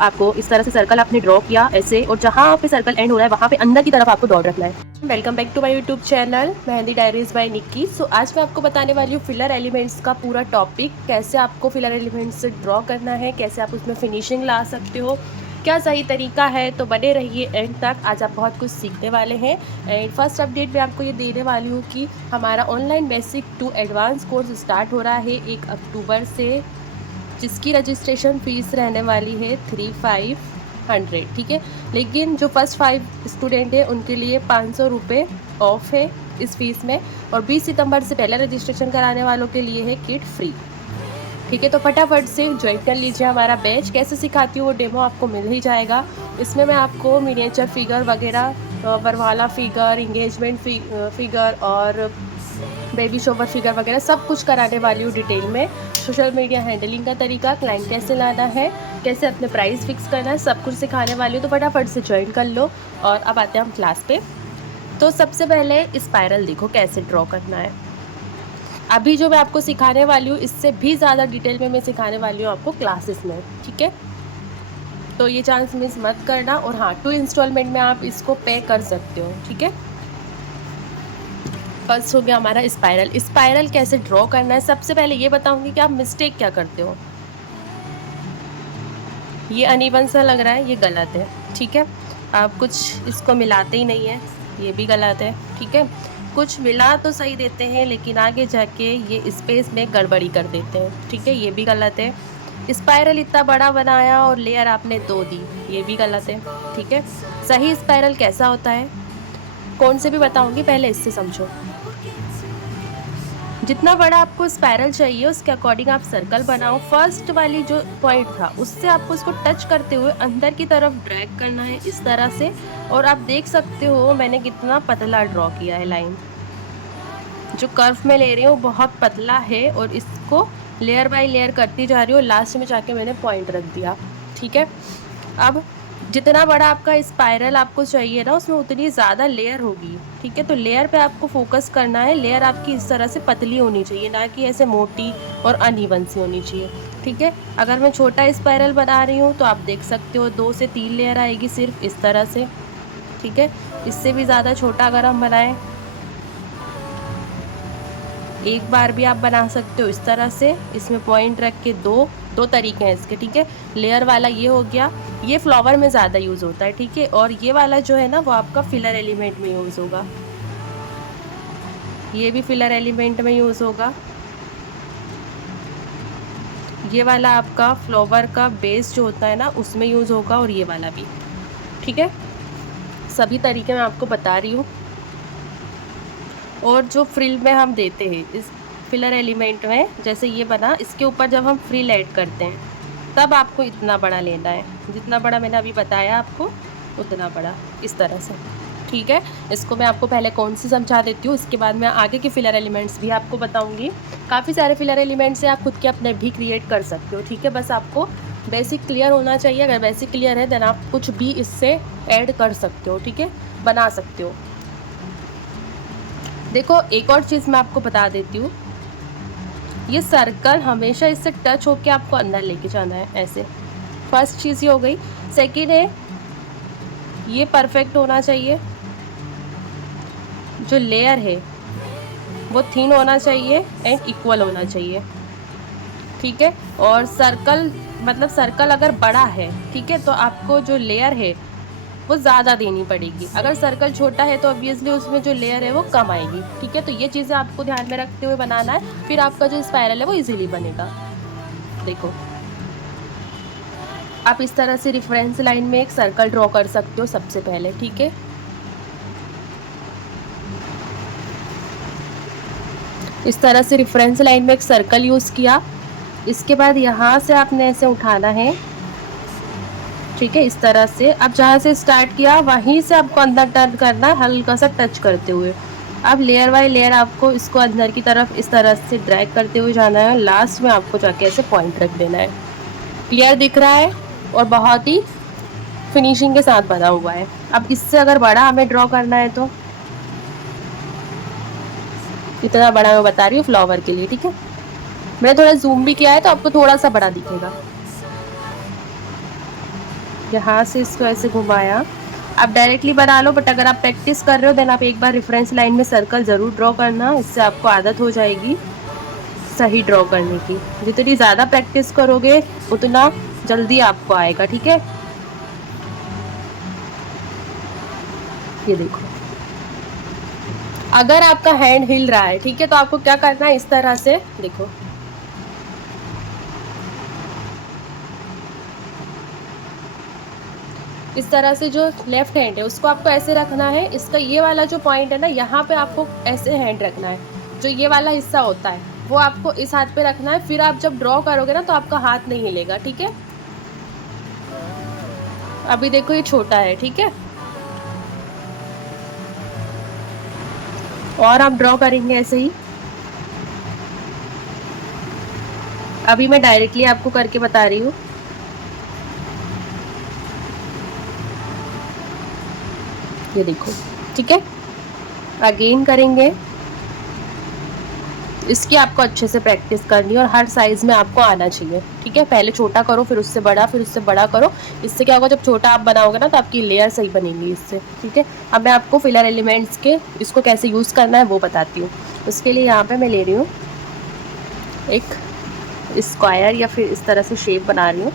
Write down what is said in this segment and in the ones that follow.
आपको इस तरह से सर्कल आपने ड्रॉ किया ऐसे, और जहाँ पे सर्कल एंड हो रहा है वहाँ पे अंदर की तरफ आपको डॉट रखना है। Welcome back to my YouTube channel Mehndi diaries by Nikki. So आज मैं आपको बताने वाली हूँ फिलर एलिमेंट्स का पूरा टॉपिक, कैसे आपको फिलर एलिमेंट्स से ड्रॉ करना है, कैसे आप उसमें फिनिशिंग ला सकते हो, क्या सही तरीका है। तो बने रहिए एंड तक, आज आप बहुत कुछ सीखने वाले हैं। एंड फर्स्ट अपडेट मैं आपको ये देने वाली हूँ कि हमारा online basic to advance course start हो रहा है 1 अक्टूबर से, जिसकी रजिस्ट्रेशन फ़ीस रहने वाली है 3500, ठीक है। लेकिन जो फर्स्ट 5 स्टूडेंट हैं उनके लिए 500 रुपये ऑफ है इस फीस में, और 20 सितंबर से पहले रजिस्ट्रेशन कराने वालों के लिए है किट फ्री, ठीक है। तो फटाफट से ज्वाइन कर लीजिए हमारा बैच। कैसे सिखाती हूँ वो डेमो आपको मिल ही जाएगा। इसमें मैं आपको मिनिएचर फिगर वगैरह, वरवाला फिगर, इंगेजमेंट फिगर और बेबी शोवर फिगर वगैरह सब कुछ कराने वाली हूँ डिटेल में। सोशल मीडिया हैंडलिंग का तरीका, क्लाइंट कैसे लाना है, कैसे अपने प्राइस फिक्स करना है, सब कुछ सिखाने वाली हूँ। तो फटाफट से ज्वाइन कर लो। और अब आते हैं हम क्लास पे। तो सबसे पहले स्पाइरल देखो कैसे ड्रॉ करना है। अभी जो मैं आपको सिखाने वाली हूँ इससे भी ज़्यादा डिटेल में मैं सिखाने वाली हूँ आपको क्लासेस में, ठीक है। तो ये चांस मिस मत करना। और हाँ, 2 इंस्टॉलमेंट में आप इसको पे कर सकते हो, ठीक है। फर्स्ट हो गया हमारा स्पाइरल। स्पाइरल कैसे ड्रॉ करना है, सबसे पहले ये बताऊंगी कि आप मिस्टेक क्या करते हो। ये अनइवन सा लग रहा है, ये गलत है, ठीक है। आप कुछ इसको मिलाते ही नहीं है, ये भी गलत है, ठीक है। कुछ मिला तो सही देते हैं लेकिन आगे जाके ये स्पेस में गड़बड़ी कर देते हैं, ठीक है, ये भी गलत है। स्पाइरल इतना बड़ा बनाया और लेयर आपने 2 दी, ये भी गलत है, ठीक है। सही स्पाइरल कैसा होता है, कौन से भी बताऊंगी, पहले इससे समझो। जितना बड़ा आपको स्पाइरल चाहिए उसके अकॉर्डिंग आप सर्कल बनाओ। फर्स्ट वाली जो पॉइंट था उससे आपको उसको टच करते हुए अंदर की तरफ ड्रैग करना है इस तरह से। और आप देख सकते हो मैंने कितना पतला ड्रॉ किया है लाइन, जो कर्व में ले रही हूँ बहुत पतला है, और इसको लेयर बाय लेयर करती जा रही हूँ। लास्ट में जाके मैंने पॉइंट रख दिया, ठीक है। अब जितना बड़ा आपका स्पाइरल आपको चाहिए ना उसमें उतनी ज़्यादा लेयर होगी, ठीक है। तो लेयर पे आपको फोकस करना है। लेयर आपकी इस तरह से पतली होनी चाहिए, ना कि ऐसे मोटी और अनइवन सी होनी चाहिए, ठीक है। अगर मैं छोटा स्पाइरल बना रही हूँ तो आप देख सकते हो 2 से 3 लेयर आएगी सिर्फ इस तरह से, ठीक है। इससे भी ज़्यादा छोटा अगर हम बनाएं, एक बार भी आप बना सकते हो इस तरह से, इसमें पॉइंट रख के। दो तरीके हैं इसके, ठीक है। लेयर वाला ये हो गया, ये फ्लावर में ज़्यादा यूज़ होता है, ठीक है। और ये वाला जो है ना वो आपका फिलर एलिमेंट में यूज़ होगा, ये भी फिलर एलिमेंट में यूज़ होगा। ये वाला आपका फ्लावर का बेस जो होता है ना उसमें यूज़ होगा, और ये वाला भी, ठीक है। सभी तरीके मैं आपको बता रही हूँ। और जो फ्रिल में हम देते हैं इस फिलर एलिमेंट में, जैसे ये बना, इसके ऊपर जब हम फ्रिल ऐड करते हैं तब आपको इतना बड़ा लेना है, जितना बड़ा मैंने अभी बताया आपको उतना बड़ा, इस तरह से, ठीक है। इसको मैं आपको पहले कौन सी समझा देती हूँ, उसके बाद मैं आगे के फिलर एलिमेंट्स भी आपको बताऊँगी। काफ़ी सारे फिलर एलिमेंट्स हैं, आप खुद के अपने भी क्रिएट कर सकते हो, ठीक है। बस आपको बेसिक क्लियर होना चाहिए। अगर बेसिक क्लियर है देन आप कुछ भी इससे ऐड कर सकते हो, ठीक है, बना सकते हो। देखो एक और चीज़ मैं आपको बता देती हूँ, ये सर्कल हमेशा इससे टच होके आपको अंदर लेके जाना है ऐसे। फर्स्ट चीज़ ये हो गई। सेकंड है, ये परफेक्ट होना चाहिए, जो लेयर है वो थिन होना चाहिए एंड इक्वल होना चाहिए, ठीक है। और सर्कल मतलब सर्कल अगर बड़ा है, ठीक है, तो आपको जो लेयर है वो ज़्यादा देनी पड़ेगी। अगर सर्कल छोटा है तो ऑब्वियसली उसमें जो लेयर है वो कम आएगी, ठीक है। तो ये चीज़ें आपको ध्यान में रखते हुए बनाना है, फिर आपका जो स्पाइरल है वो इजीली बनेगा। देखो आप इस तरह से रेफरेंस लाइन में एक सर्कल ड्रॉ कर सकते हो सबसे पहले, ठीक है। इस तरह से रेफरेंस लाइन में एक सर्कल यूज़ किया। इसके बाद यहाँ से आपने ऐसे उठाना है, ठीक है, इस तरह से। अब जहाँ से स्टार्ट किया वहीं से आपको अंदर टर्न करना है, हल्का सा टच करते हुए। अब लेयर बाय लेयर आपको इसको अंदर की तरफ इस तरह से ड्रैग करते हुए जाना है। लास्ट में आपको जाके ऐसे पॉइंट रख देना है। क्लियर दिख रहा है और बहुत ही फिनिशिंग के साथ बना हुआ है। अब इससे अगर बड़ा हमें ड्रॉ करना है तो इतना बड़ा मैं बता रही हूँ फ्लावर के लिए, ठीक है। मैंने थोड़ा जूम भी किया है तो आपको थोड़ा सा बड़ा दिखेगा। यहाँ से इसको ऐसे घुमाया। आप डायरेक्टली बना लो, बट अगर आप प्रैक्टिस कर रहे हो देन आप एक बार रेफरेंस लाइन में सर्कल ज़रूर ड्रॉ करना, इससे आपको आदत हो जाएगी सही ड्रॉ करने की। जितनी ज़्यादा प्रैक्टिस करोगे उतना जल्दी आपको आएगा, ठीक है। ये देखो, अगर आपका हैंड हिल रहा है, ठीक है, तो आपको क्या करना है, इस तरह से देखो, इस तरह से जो लेफ्ट हैंड है उसको आपको ऐसे रखना है। इसका ये वाला जो पॉइंट है ना, यहाँ पे आपको ऐसे हैंड रखना है। जो ये वाला हिस्सा होता है वो आपको इस हाथ पे रखना है। फिर आप जब ड्रॉ करोगे ना तो आपका हाथ नहीं हिलेगा, ठीक है। अभी देखो ये छोटा है, ठीक है, और आप ड्रॉ करेंगे ऐसे ही। अभी मैं डायरेक्टली आपको करके बता रही हूँ। ये देखो, ठीक है, अगेन करेंगे। इसकी आपको अच्छे से प्रैक्टिस करनी है और हर साइज़ में आपको आना चाहिए, ठीक है। पहले छोटा करो, फिर उससे बड़ा, फिर उससे बड़ा करो। इससे क्या होगा, जब छोटा आप बनाओगे ना तो आपकी लेयर सही बनेगी इससे, ठीक है। अब मैं आपको फिलर एलिमेंट्स के इसको कैसे यूज़ करना है वो बताती हूँ। उसके लिए यहाँ पे मैं ले रही हूँ एक स्क्वायर या फिर इस तरह से शेप बना रही हूँ।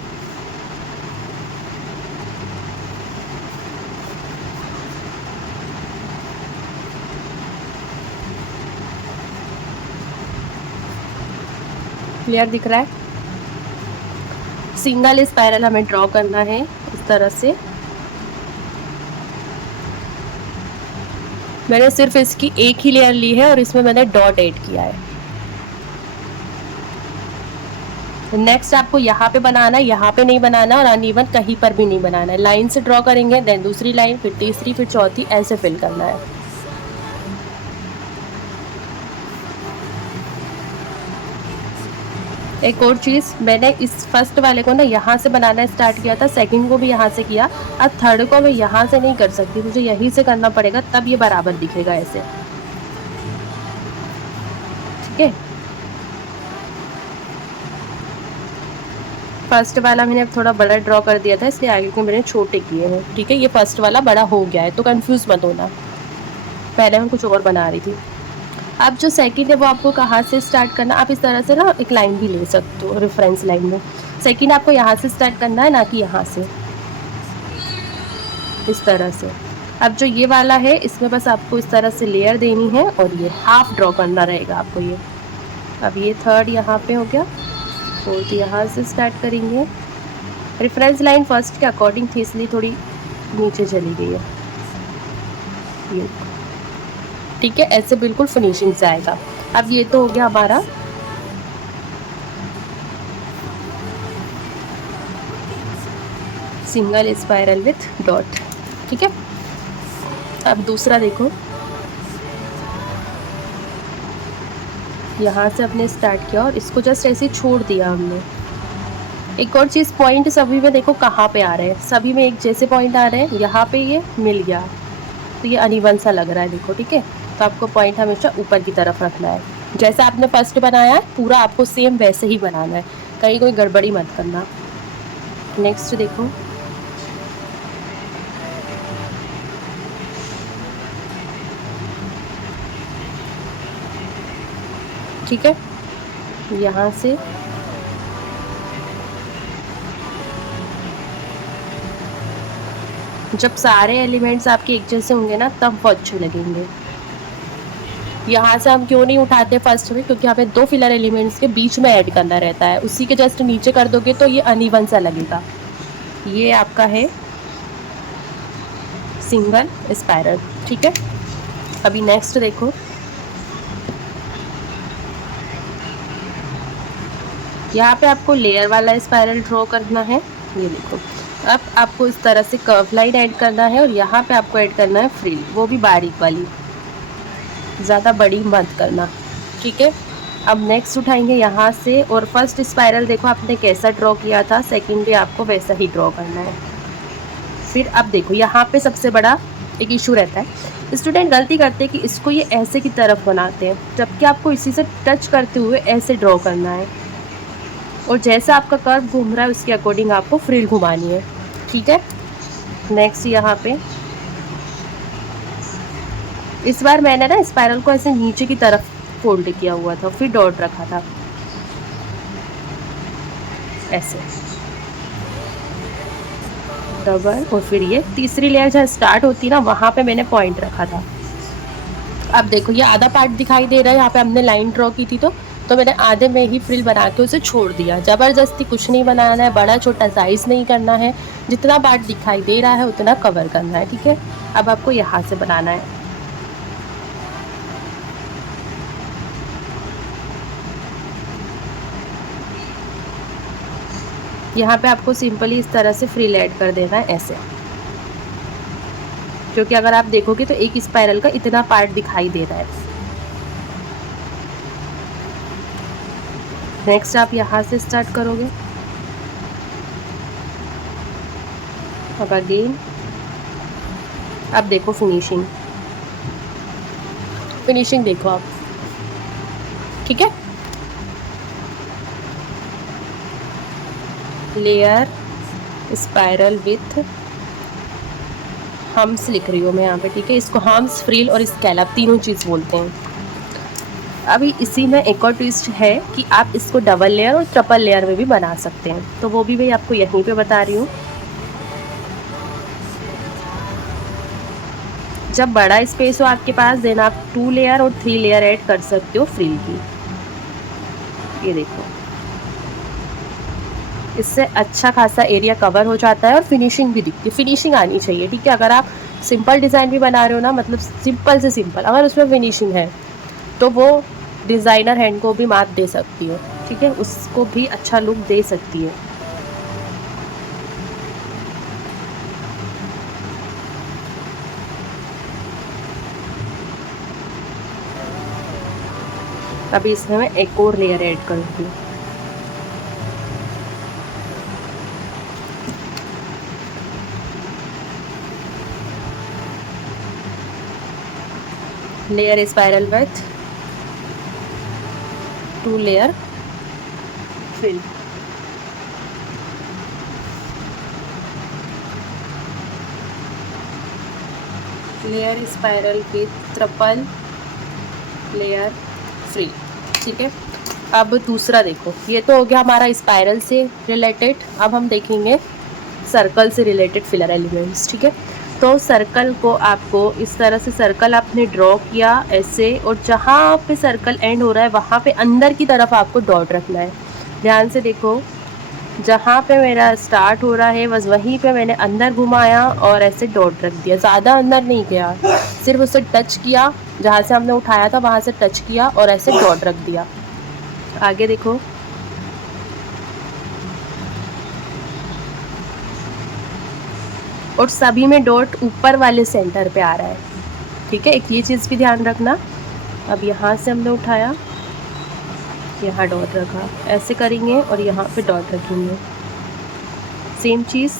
क्लियर दिख रहा है। सिंगल स्पाइरल हमें ड्रॉ करना है इस तरह से। मैंने सिर्फ इसकी एक ही लेयर ली है और इसमें मैंने डॉट ऐड किया है। नेक्स्ट आपको यहाँ पे बनाना है, यहाँ पे नहीं बनाना और अनइवन कहीं पर भी नहीं बनाना है। लाइन से ड्रॉ करेंगे, देन दूसरी लाइन, फिर तीसरी, फिर चौथी, ऐसे फिल करना है। एक और चीज़, मैंने इस फर्स्ट वाले को ना यहाँ से बनाना स्टार्ट किया था, सेकंड को भी यहाँ से किया। अब थर्ड को मैं यहाँ से नहीं कर सकती, मुझे यहीं से करना पड़ेगा, तब ये बराबर दिखेगा ऐसे, ठीक है। फर्स्ट वाला मैंने अब थोड़ा बड़ा ड्रॉ कर दिया था, इसलिए आगे के मैंने छोटे किए हैं, ठीक है। ये फर्स्ट वाला बड़ा हो गया है, तो कंफ्यूज मत होना, पहले मैं कुछ और बना रही थी। अब जो सेकंड है वो आपको कहाँ से स्टार्ट करना, आप इस तरह से ना एक लाइन भी ले सकते हो रेफरेंस लाइन में। सेकंड आपको यहाँ से स्टार्ट करना है, ना कि यहाँ से, इस तरह से। अब जो ये वाला है इसमें बस आपको इस तरह से लेयर देनी है और ये हाफ ड्रॉ करना रहेगा आपको ये। अब ये थर्ड यहाँ पे हो गया, फोर्थ यहाँ से स्टार्ट करेंगे। रेफरेंस लाइन फर्स्ट के अकॉर्डिंग थी इसलिए थोड़ी नीचे चली गई है ये, ठीक है। ऐसे बिल्कुल फिनिशिंग से आएगा। अब ये तो हो गया हमारा सिंगल स्पाइरल विथ डॉट, ठीक है। अब दूसरा देखो, यहाँ से अपने स्टार्ट किया और इसको जस्ट ऐसे छोड़ दिया हमने। एक और चीज़, पॉइंट सभी में देखो कहाँ पे आ रहे हैं, सभी में एक जैसे पॉइंट आ रहे हैं। यहाँ पे ये मिल गया तो ये अनइवन सा लग रहा है, देखो, ठीक है। तो आपको पॉइंट हमेशा ऊपर की तरफ रखना है, जैसा आपने फर्स्ट बनाया है पूरा आपको सेम वैसे ही बनाना है, कहीं कोई गड़बड़ी मत करना। नेक्स्ट देखो, ठीक है, यहाँ से जब सारे एलिमेंट्स आपके एक जैसे होंगे ना तब वो अच्छे लगेंगे। यहाँ से हम क्यों नहीं उठाते फर्स्ट में, क्योंकि हमें दो फिलर एलिमेंट्स के बीच में ऐड करना रहता है, उसी के जस्ट नीचे कर दोगे तो ये अनइवन सा लगेगा। ये आपका है सिंगल स्पाइरल, ठीक है। अभी नेक्स्ट देखो, यहाँ पे आपको लेयर वाला स्पाइरल ड्रॉ करना है। ये देखो, अब आपको इस तरह से कर्व लाइन ऐड करना है और यहाँ पे आपको ऐड करना है फ्रिल, वो भी बारीक वाली, ज़्यादा बड़ी मत करना, ठीक है। अब नेक्स्ट उठाएंगे यहाँ से और फर्स्ट स्पाइरल देखो आपने कैसा ड्रॉ किया था, सेकंड भी आपको वैसा ही ड्रॉ करना है। फिर अब देखो यहाँ पे सबसे बड़ा एक इशू रहता है, स्टूडेंट गलती करते हैं कि इसको ये ऐसे की तरफ बनाते हैं, जबकि आपको इसी से टच करते हुए ऐसे ड्रॉ करना है और जैसा आपका कर्व घूम रहा है उसके अकॉर्डिंग आपको फ्रिल घुमानी है। ठीक है। नेक्स्ट यहाँ पे इस बार मैंने ना स्पाइरल को ऐसे नीचे की तरफ फोल्ड किया हुआ था, फिर डॉट रखा था ऐसे डबल, और फिर ये तीसरी लेयर जहाँ स्टार्ट होती है ना वहाँ पे मैंने पॉइंट रखा था। अब देखो ये आधा पार्ट दिखाई दे रहा है, यहाँ पे हमने लाइन ड्रॉ की थी तो मैंने आधे में ही फ्रिल बना के उसे छोड़ दिया। ज़बरदस्ती कुछ नहीं बनाना है, बड़ा छोटा साइज़ नहीं करना है, जितना पार्ट दिखाई दे रहा है उतना कवर करना है, ठीक है। अब आपको यहाँ से बनाना है। यहाँ पे आपको सिंपली इस तरह से फ्रिल ऐड कर देना है ऐसे, क्योंकि अगर आप देखोगे तो एक स्पाइरल का इतना पार्ट दिखाई दे रहा है। नेक्स्ट आप यहाँ से स्टार्ट करोगे, अब अगेन अब देखो फिनिशिंग देखो आप, ठीक है। लेयर स्पाइरल विथ हम्स लिख रही हूँ मैं यहाँ पे, ठीक है। इसको हम्स, फ्रिल और स्कैलप तीनों चीज़ बोलते हैं। अभी इसी में एक और ट्विस्ट है कि आप इसको डबल लेयर और ट्रिपल लेयर में भी बना सकते हैं, तो वो भी मैं आपको यहीं पे बता रही हूँ। जब बड़ा स्पेस हो आपके पास देन आप 2 लेयर और 3 लेयर ऐड कर सकते हो फ्रिल की। ये देखो इससे अच्छा खासा एरिया कवर हो जाता है और फिनिशिंग भी दिखती है। फिनिशिंग आनी चाहिए, ठीक है। अगर आप सिंपल डिज़ाइन भी बना रहे हो ना, मतलब सिंपल से सिंपल, अगर उसमें फिनिशिंग है तो वो डिज़ाइनर हैंड को भी मात दे सकती है, ठीक है, उसको भी अच्छा लुक दे सकती है। अभी इसमें मैं एक और लेयर ऐड करूँगी। Layer spiral with 2 layer fill. Layer spiral with triple layer free, ठीक है। अब दूसरा देखो, ये तो हो गया हमारा स्पाइरल से रिलेटेड। अब हम देखेंगे सर्कल से रिलेटेड फिलर एलिमेंट्स, ठीक है। तो सर्कल को आपको इस तरह से, सर्कल आपने ड्रॉ किया ऐसे, और जहाँ पे सर्कल एंड हो रहा है वहाँ पे अंदर की तरफ आपको डॉट रखना है। ध्यान से देखो, जहाँ पे मेरा स्टार्ट हो रहा है बस वहीं पे मैंने अंदर घुमाया और ऐसे डॉट रख दिया, ज़्यादा अंदर नहीं गया, सिर्फ उसे टच किया, जहाँ से हमने उठाया था वहाँ से टच किया और ऐसे डॉट रख दिया। आगे देखो, और सभी में डॉट ऊपर वाले सेंटर पे आ रहा है, ठीक है। एक ये चीज़ भी ध्यान रखना। अब यहाँ से हमने उठाया, यहाँ डॉट रखा, ऐसे करेंगे और यहाँ पे डॉट रखेंगे, सेम चीज़।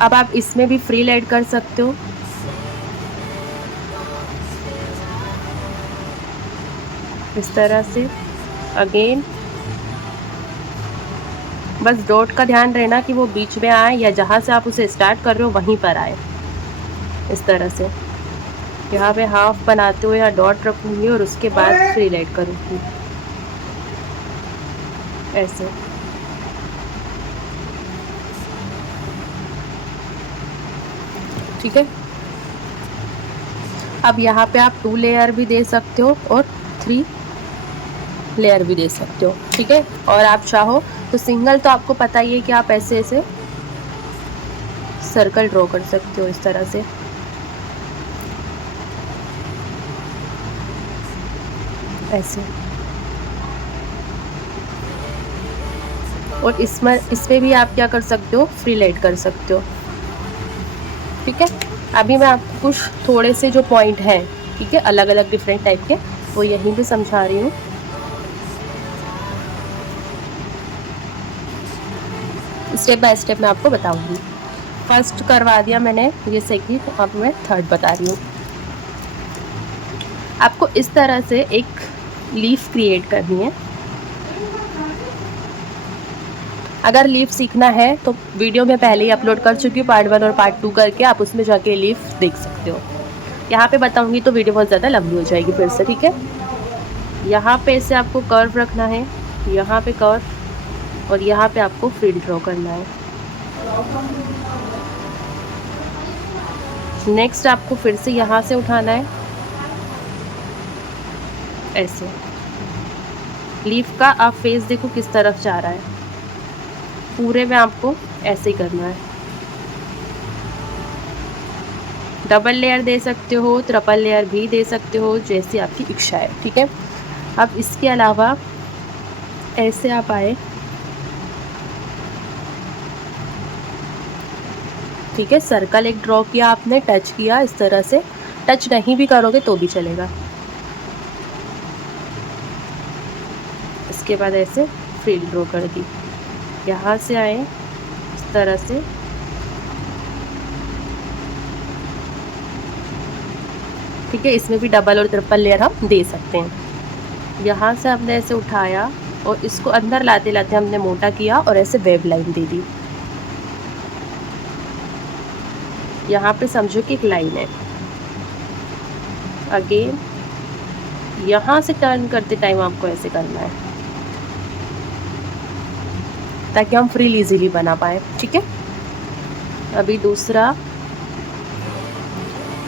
अब आप इसमें भी फ्रिल ऐड कर सकते हो, इस तरह से। अगेन बस डॉट का ध्यान रहना कि वो बीच में आए या जहाँ से आप उसे स्टार्ट कर रहे हो वहीं पर आए, इस तरह से। यहाँ पे हाफ बनाते हुए यहाँ डॉट रखूँगी और उसके बाद फ्रिल ऐड करूँगी ऐसे। ठीक है। अब यहाँ पे आप 2 लेयर भी दे सकते हो और 3 लेयर भी दे सकते हो, ठीक है। और आप चाहो तो सिंगल, तो आपको पता ही है कि आप ऐसे ऐसे सर्कल ड्रॉ कर सकते हो इस तरह से, ऐसे। और इस पे भी आप क्या कर सकते हो, फ्रिल ऐड कर सकते हो, ठीक है। अभी मैं आपको कुछ थोड़े से जो पॉइंट हैं, ठीक है, अलग अलग डिफरेंट टाइप के, वो यहीं पे समझा रही हूँ। स्टेप बाय स्टेप मैं आपको बताऊंगी। फर्स्ट करवा दिया मैंने, ये सेकंड, अब मैं थर्ड बता रही हूँ। आपको इस तरह से एक लीफ क्रिएट करनी है, अगर लीफ सीखना है तो वीडियो में पहले ही अपलोड कर चुकी हूँ पार्ट 1 और पार्ट 2 करके, आप उसमें जाके लीफ देख सकते हो। यहाँ पे बताऊँगी तो वीडियो बहुत ज़्यादा लंबी हो जाएगी फिर से, ठीक है। यहाँ पे इसे आपको कर्व रखना है, यहाँ पे कर्व, और यहाँ पे आपको फ्रिल ड्रॉ करना है। नेक्स्ट आपको फिर से यहाँ से उठाना है ऐसे। लीफ का आप फेस देखो किस तरफ जा रहा है, पूरे में आपको ऐसे ही करना है। डबल लेयर दे सकते हो, ट्रिपल लेयर भी दे सकते हो, जैसी आपकी इच्छा है, ठीक है। अब इसके अलावा ऐसे आप आए, ठीक है। सर्कल एक ड्रॉ किया आपने, टच किया इस तरह से, टच नहीं भी करोगे तो भी चलेगा। इसके बाद ऐसे फ्रिल ड्रॉ कर दी, यहाँ से आए इस तरह से, ठीक है। इसमें भी डबल और ट्रिपल लेयर हम दे सकते हैं। यहाँ से हमने ऐसे उठाया और इसको अंदर लाते लाते हमने मोटा किया और ऐसे वेव लाइन दे दी। यहाँ पे समझो कि एक लाइन है। अगेन यहाँ से टर्न करते टाइम आपको ऐसे करना है ताकि हम फ्रिल इजीली बना पाए, ठीक है। अभी दूसरा,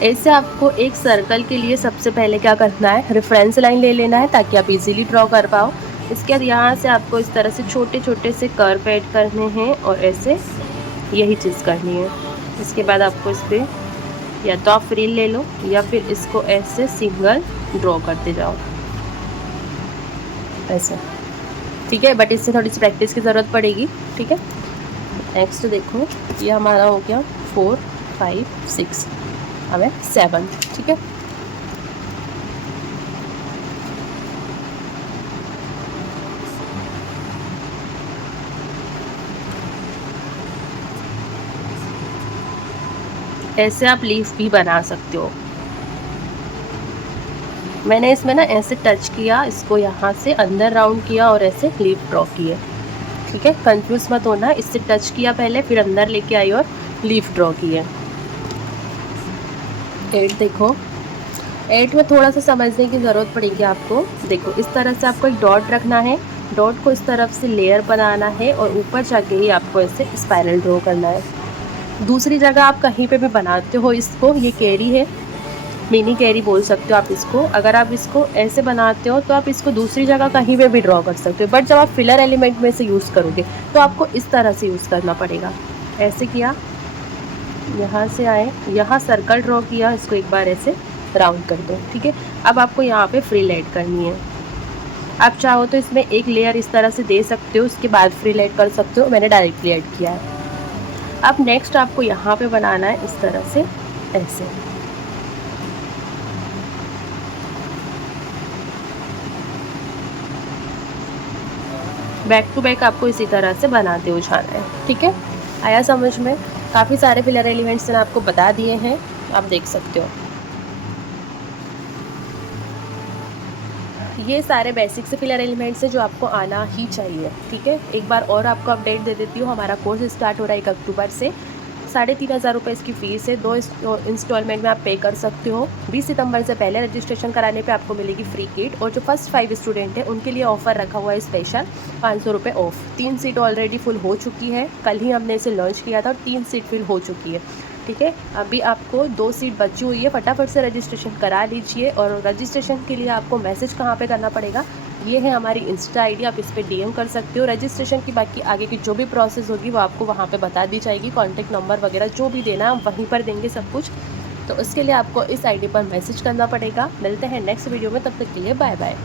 ऐसे आपको एक सर्कल के लिए सबसे पहले क्या करना है, रेफरेंस लाइन ले लेना है ताकि आप इजीली ड्रॉ कर पाओ। इसके बाद यहाँ से आपको इस तरह से छोटे छोटे से कर्व ऐड करने हैं और ऐसे यही चीज़ करनी है। इसके बाद आपको इस पर या तो आप फ्रिल ले लो या फिर इसको ऐसे सिंगल ड्रॉ करते जाओ ऐसे, ठीक है। बट इससे थोड़ी सी प्रैक्टिस की ज़रूरत पड़ेगी, ठीक है। नेक्स्ट देखो, ये हमारा हो गया 4 5 6, अब है 7, ठीक है। ऐसे आप लीफ भी बना सकते हो। मैंने इसमें ना ऐसे टच किया, इसको यहाँ से अंदर राउंड किया और ऐसे लीफ ड्रॉ किए, ठीक है। कंफ्यूज मत होना, इससे टच किया पहले, फिर अंदर लेके आई और लीफ ड्रॉ किए। 8 देखो, 8 में थोड़ा सा समझने की ज़रूरत पड़ेगी आपको। देखो इस तरह से आपको एक डॉट रखना है, डॉट को इस तरफ से लेयर बनाना है और ऊपर जाके ही आपको ऐसे स्पाइरल ड्रॉ करना है। दूसरी जगह आप कहीं पे भी बनाते हो इसको, ये कैरी है, मिनी कैरी बोल सकते हो आप इसको। अगर आप इसको ऐसे बनाते हो तो आप इसको दूसरी जगह कहीं पे भी ड्रॉ कर सकते हो, बट जब आप फिलर एलिमेंट में से यूज़ करोगे तो आपको इस तरह से यूज़ करना पड़ेगा। ऐसे किया, यहाँ से आए, यहाँ सर्कल ड्रॉ किया, इसको एक बार ऐसे राउंड कर दो, ठीक है। अब आपको यहाँ पे फ्रिल ऐड करनी है। आप चाहो तो इसमें एक लेयर इस तरह से दे सकते हो, उसके बाद फ्रिल ऐड कर सकते हो, मैंने डायरेक्टली ऐड किया है। अब नेक्स्ट आपको यहाँ पे बनाना है इस तरह से ऐसे, बैक टू बैक आपको इसी तरह से बनाते हो जाना है, ठीक है। आया समझ में? काफ़ी सारे फिलर एलिमेंट्स मैंने आपको बता दिए हैं, आप देख सकते हो। ये सारे बेसिक से फिलर एलिमेंट्स हैं जो आपको आना ही चाहिए, ठीक है। एक बार और आपको अपडेट दे देती हूँ, हमारा कोर्स स्टार्ट हो रहा है 1 अक्टूबर से। 3,500 रुपये इसकी फ़ीस है, 2 इंस्टॉलमेंट में आप पे कर सकते हो। 20 सितंबर से पहले रजिस्ट्रेशन कराने पे आपको मिलेगी फ्री किट, और जो फर्स्ट 5 स्टूडेंट हैं उनके लिए ऑफ़र रखा हुआ है स्पेशल 500 रुपये ऑफ। 3 सीट ऑलरेडी फुल हो चुकी है, कल ही हमने इसे लॉन्च किया था और 3 सीट फिल हो चुकी है, ठीक है। अभी आपको 2 सीट बची हुई है, फटाफट से रजिस्ट्रेशन करा लीजिए। और रजिस्ट्रेशन के लिए आपको मैसेज कहाँ पे करना पड़ेगा, ये है हमारी इंस्टा आईडी, आप इस पर डीएम कर सकते हो। रजिस्ट्रेशन की बाकी आगे की जो भी प्रोसेस होगी वो आपको वहाँ पे बता दी जाएगी, कॉन्टैक्ट नंबर वगैरह जो भी देना हम वहीं पर देंगे सब कुछ। तो उसके लिए आपको इस आईडी पर मैसेज करना पड़ेगा। मिलते हैं नेक्स्ट वीडियो में, तब तक के लिए बाय बाय।